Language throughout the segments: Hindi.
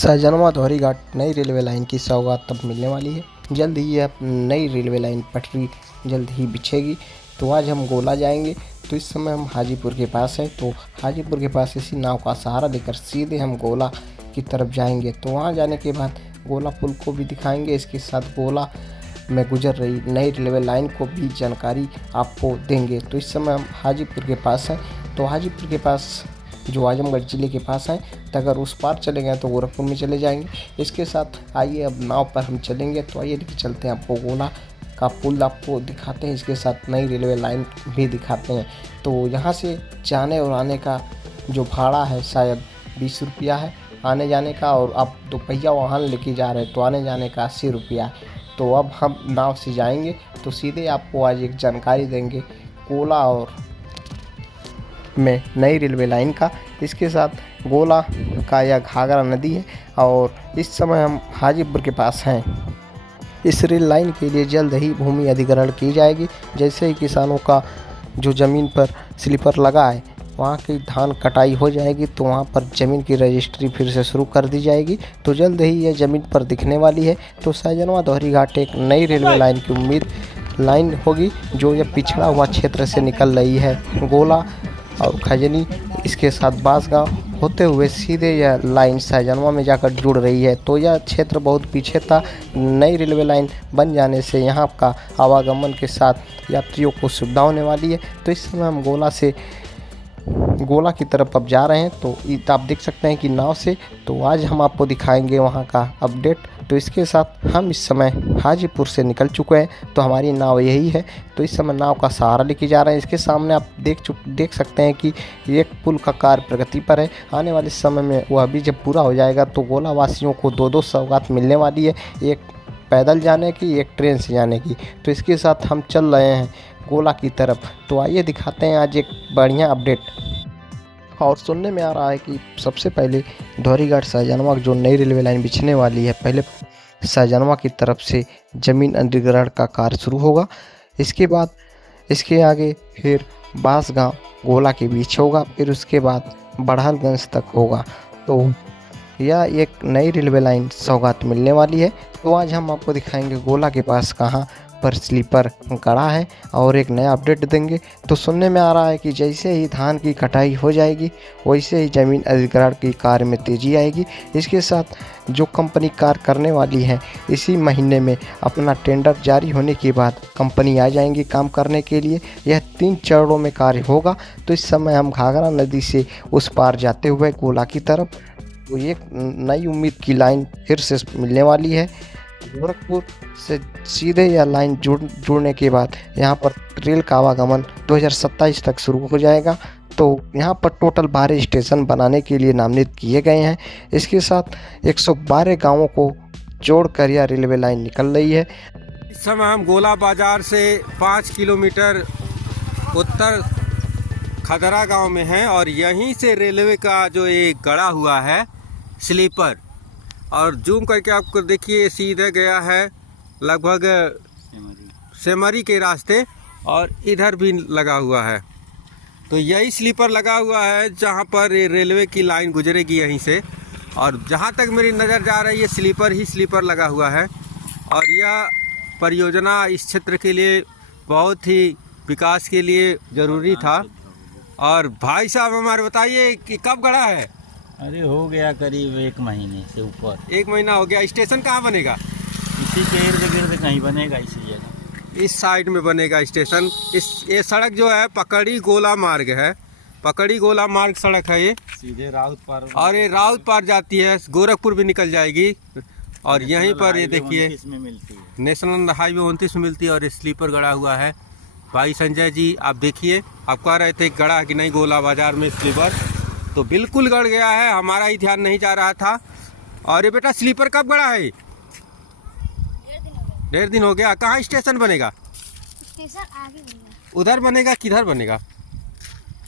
सहजनवा धौरी घाट नई रेलवे लाइन की सौगात तब मिलने वाली है। जल्द ही यह नई रेलवे लाइन पटरी जल्द ही बिछेगी। तो आज हम गोला जाएंगे। तो इस समय हम हाजीपुर के पास हैं। तो हाजीपुर के पास इसी नाव का सहारा लेकर सीधे हम गोला की तरफ जाएंगे। तो वहाँ जाने के बाद गोला पुल को भी दिखाएंगे, इसके साथ गोला में गुजर रही नई रेलवे लाइन को भी जानकारी आपको देंगे। तो इस समय हम हाजीपुर के पास हैं। तो हाजीपुर के पास जो आजमगढ़ ज़िले के पास है, तो अगर उस पार चले गए तो गोरखपुर में चले जाएंगे। इसके साथ आइए अब नाव पर हम चलेंगे। तो आइए लेके चलते हैं, आपको गोला का पुल आपको दिखाते हैं, इसके साथ नई रेलवे लाइन भी दिखाते हैं। तो यहाँ से जाने और आने का जो भाड़ा है शायद 20 रुपया है आने जाने का, और आप दोपहिया वाहन लेके जा रहे हैं तो आने जाने का 80 रुपया है। तो अब हम नाव से जाएंगे तो सीधे आपको आज एक जानकारी देंगे गोला और में नई रेलवे लाइन का। इसके साथ गोला का यह घाघरा नदी है और इस समय हम हाजीपुर के पास हैं। इस रेल लाइन के लिए जल्द ही भूमि अधिग्रहण की जाएगी। जैसे ही किसानों का जो ज़मीन पर स्लीपर लगा है वहाँ की धान कटाई हो जाएगी तो वहाँ पर ज़मीन की रजिस्ट्री फिर से शुरू कर दी जाएगी। तो जल्द ही यह ज़मीन पर दिखने वाली है। तो सहजनवा धौरी घाट एक नई रेलवे लाइन की उम्मीद लाइन होगी जो यह पिछड़ा हुआ क्षेत्र से निकल रही है। गोला और खजनी इसके साथ बांसगांव होते हुए सीधे यह लाइन सहजनवा में जाकर जुड़ रही है। तो यह क्षेत्र बहुत पीछे था। नई रेलवे लाइन बन जाने से यहाँ का आवागमन के साथ यात्रियों को सुविधा होने वाली है। तो इस समय हम गोला की तरफ अब जा रहे हैं। तो आप देख सकते हैं कि नाव से। तो आज हम आपको दिखाएंगे वहाँ का अपडेट। तो इसके साथ हम इस समय हाजीपुर से निकल चुके हैं। तो हमारी नाव यही है। तो इस समय नाव का सहारा लेके जा रहे हैं। इसके सामने आप देख सकते हैं कि एक पुल का कार्य प्रगति पर है। आने वाले समय में वह भी जब पूरा हो जाएगा तो गोला वासियों को दो सौगात मिलने वाली है, एक पैदल जाने की, एक ट्रेन से जाने की। तो इसके साथ हम चल रहे हैं गोला की तरफ। तो आइए दिखाते हैं आज एक बढ़िया अपडेट। और सुनने में आ रहा है कि सबसे पहले धौरी घाट सहजनवा जो नई रेलवे लाइन बिछने वाली है, पहले सहजनवा की तरफ से ज़मीन अधिग्रहण का कार्य शुरू होगा। इसके बाद इसके आगे फिर बांसगांव गोला के बीच होगा, फिर उसके बाद बढ़ालगंज तक होगा। तो यह एक नई रेलवे लाइन सौगात मिलने वाली है। तो आज हम आपको दिखाएंगे गोला के पास कहाँ पर स्लीपर गड़ा है और एक नया अपडेट देंगे। तो सुनने में आ रहा है कि जैसे ही धान की कटाई हो जाएगी वैसे ही ज़मीन अधिग्रहण की कार्य में तेज़ी आएगी। इसके साथ जो कंपनी कार्य करने वाली है इसी महीने में अपना टेंडर जारी होने के बाद कंपनी आ जाएंगी काम करने के लिए। यह 3 चरणों में कार्य होगा। तो इस समय हम घाघरा नदी से उस पार जाते हुए गोला की तरफ, तो एक नई उम्मीद की लाइन फिर से मिलने वाली है। गोरखपुर से सीधे यह लाइन जुड़ने के बाद यहाँ पर रेल का आवागमन 2027 तक शुरू हो जाएगा। तो यहाँ पर टोटल 12 स्टेशन बनाने के लिए नामित किए गए हैं। इसके साथ 112 गांवों को जोड़कर यह रेलवे लाइन निकल रही है। इस समय हम गोला बाजार से 5 किलोमीटर उत्तर खदरा गांव में हैं और यहीं से रेलवे का जो एक गड़ा हुआ है स्लीपर, और जूम करके आपको देखिए सीधे गया है लगभग सेमरी के रास्ते, और इधर भी लगा हुआ है। तो यही स्लीपर लगा हुआ है जहां पर रेलवे की लाइन गुजरेगी यहीं से, और जहां तक मेरी नज़र जा रही है स्लीपर ही स्लीपर लगा हुआ है। और यह परियोजना इस क्षेत्र के लिए बहुत ही विकास के लिए ज़रूरी था। और भाई साहब हमारे बताइए कि कब गड़ा है? अरे हो गया करीब 1 महीने से ऊपर। 1 महीना हो गया। स्टेशन कहाँ बनेगा? इसी के इर्द गिर्द कहीं बनेगा, इसी जगह इस साइड में बनेगा स्टेशन। ये सड़क जो है पकड़ी गोला मार्ग है, पकड़ी गोला मार्ग सड़क है ये, सीधे राउत पार, और ये राउत पार जाती है, गोरखपुर भी निकल जाएगी। और यहीं पर ये देखिए इसमें मिलती है, नेशनल हाईवे 29 में मिलती है, और स्लीपर गड़ा हुआ है। भाई संजय जी आप देखिए, आप कह रहे थे गड़ा कि नहीं गोला बाजार में स्लीपर, तो बिल्कुल गड़ गया है, हमारा ही ध्यान नहीं जा रहा था। और ये बेटा स्लीपर कब गड़ा है? 1.5 दिन हो गया। कहाँ स्टेशन बनेगा? स्टेशन आगे बनेगा। उधर बनेगा किधर बनेगा?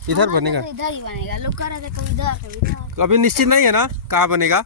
इधर बनेगा। इधर ही बनेगा। लोग कह रहे थे कभी इधर कभी इधर। अभी निश्चित नहीं है ना कहाँ बनेगा?